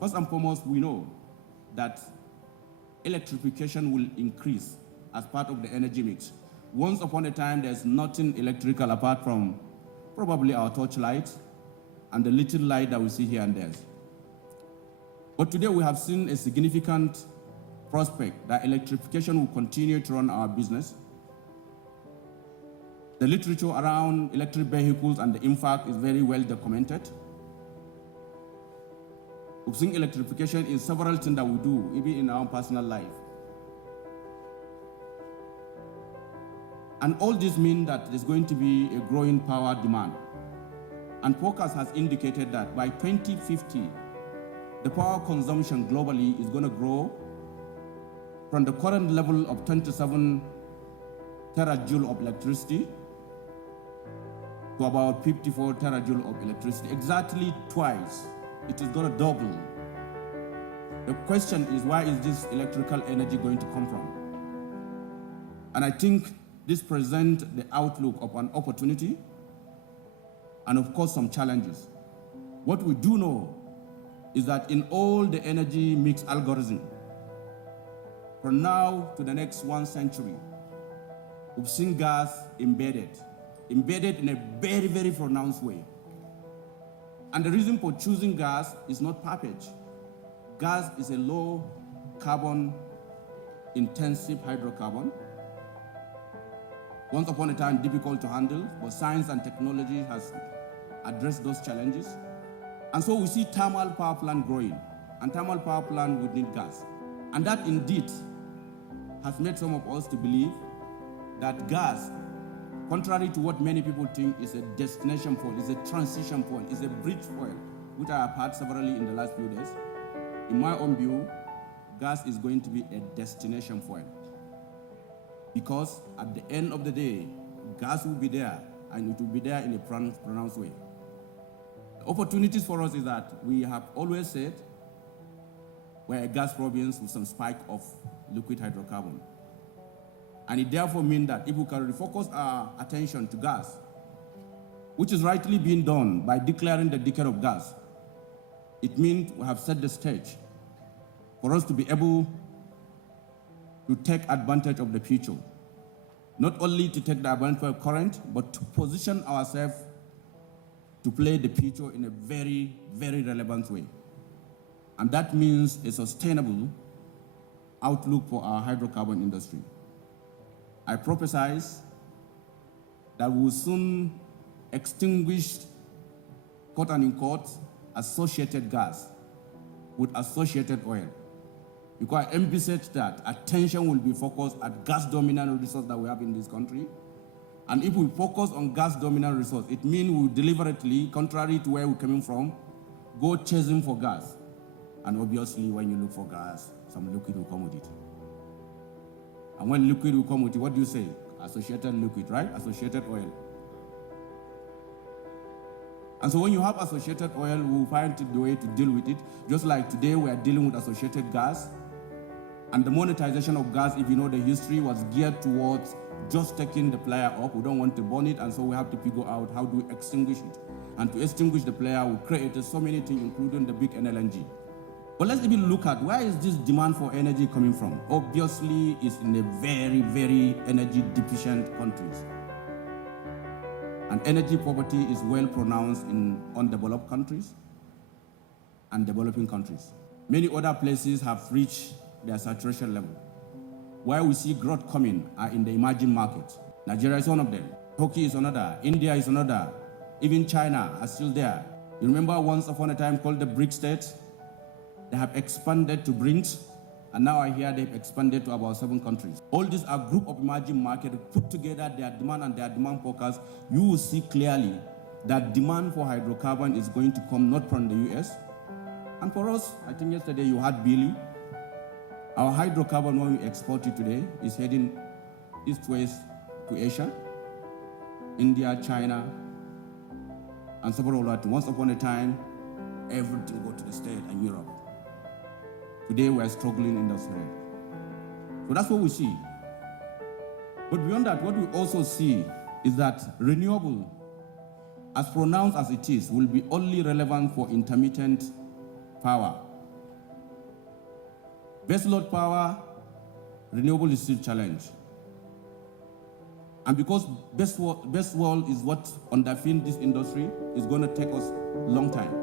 First and foremost, we know that electrification will increase as part of the energy mix. Once upon a time, there's nothing electrical apart from probably our torch light and the little light that we see here and there. But today we have seen a significant prospect that electrification will continue to run our business. The literature around electric vehicles and the impact is very well documented. We've seen electrification in several things that we do, even in our personal life. And all this means that there's going to be a growing power demand. And forecast has indicated that by 2050, the power consumption globally is going to grow from the current level of 27 terajoule of electricity to about 54 terajoule of electricity, exactly twice. It is going to double. The question is, where is this electrical energy going to come from? And I think this presents the outlook of an opportunity and of course some challenges. What we do know is that in all the energy mix algorithm, from now to the next 1 century, we've seen gas embedded in a very, very pronounced way. And the reason for choosing gas is not perfect. Gas is a low carbon intensive hydrocarbon. Once upon a time, difficult to handle, but science and technology has addressed those challenges. And so we see thermal power plant growing, and thermal power plant would need gas. And that indeed has made some of us to believe that gas, contrary to what many people think, is a destination point, is a transition point, is a bridge point, which I have heard severally in the last few days. In my own view, gas is going to be a destination point. Because at the end of the day, gas will be there, and it will be there in a pronounced way. The opportunities for us is that we have always said we're a gas province with some spike of liquid hydrocarbon. And it therefore means that if we can refocus our attention to gas, which is rightly being done by declaring the decade of gas, it means we have set the stage for us to be able to take advantage of the future. Not only to take the advantage of current, but to position ourselves to play the future in a very, very relevant way. And that means a sustainable outlook for our hydrocarbon industry. I prophesize that we will soon extinguish, quote unquote, associated gas with associated oil. Because I emphasize that attention will be focused at gas-dominant resource that we have in this country. And if we focus on gas-dominant resource, it means we deliberately, contrary to where we're coming from, go chasing for gas. And obviously, when you look for gas, some liquid will come with it. And when liquid will come with it, what do you say? Associated liquid, right? Associated oil. And so when you have associated oil, we'll find the way to deal with it. Just like today, we are dealing with associated gas. And the monetization of gas, if you know the history, was geared towards just taking the player up. We don't want to burn it, and so we have to figure out how do we extinguish it. And to extinguish the player, we created so many things, including the big NLNG. But let's even look at where is this demand for energy coming from? Obviously, it's in the very, very energy deficient countries. And energy poverty is well pronounced in undeveloped countries and developing countries. Many other places have reached their saturation level. Where we see growth coming are in the emerging markets. Nigeria is one of them. Turkey is another. India is another. Even China are still there. You remember once upon a time called the BRICS states? They have expanded to BRICS, and now I hear they've expanded to about 7 countries. All these are group of emerging markets. Put together their demand and their demand forecast, you will see clearly that demand for hydrocarbon is going to come not from the US. And for us, I think yesterday you had Billy. Our hydrocarbon, when we export it today, is heading east-west to Asia, India, China, and several others. Once upon a time, everything go to the States and Europe. Today, we are struggling in those areas. So that's what we see. But beyond that, what we also see is that renewable, as pronounced as it is, will be only relevant for intermittent power. Baseload power, renewable is still a challenge. And because base load is what underpins this industry, it's going to take us a long time.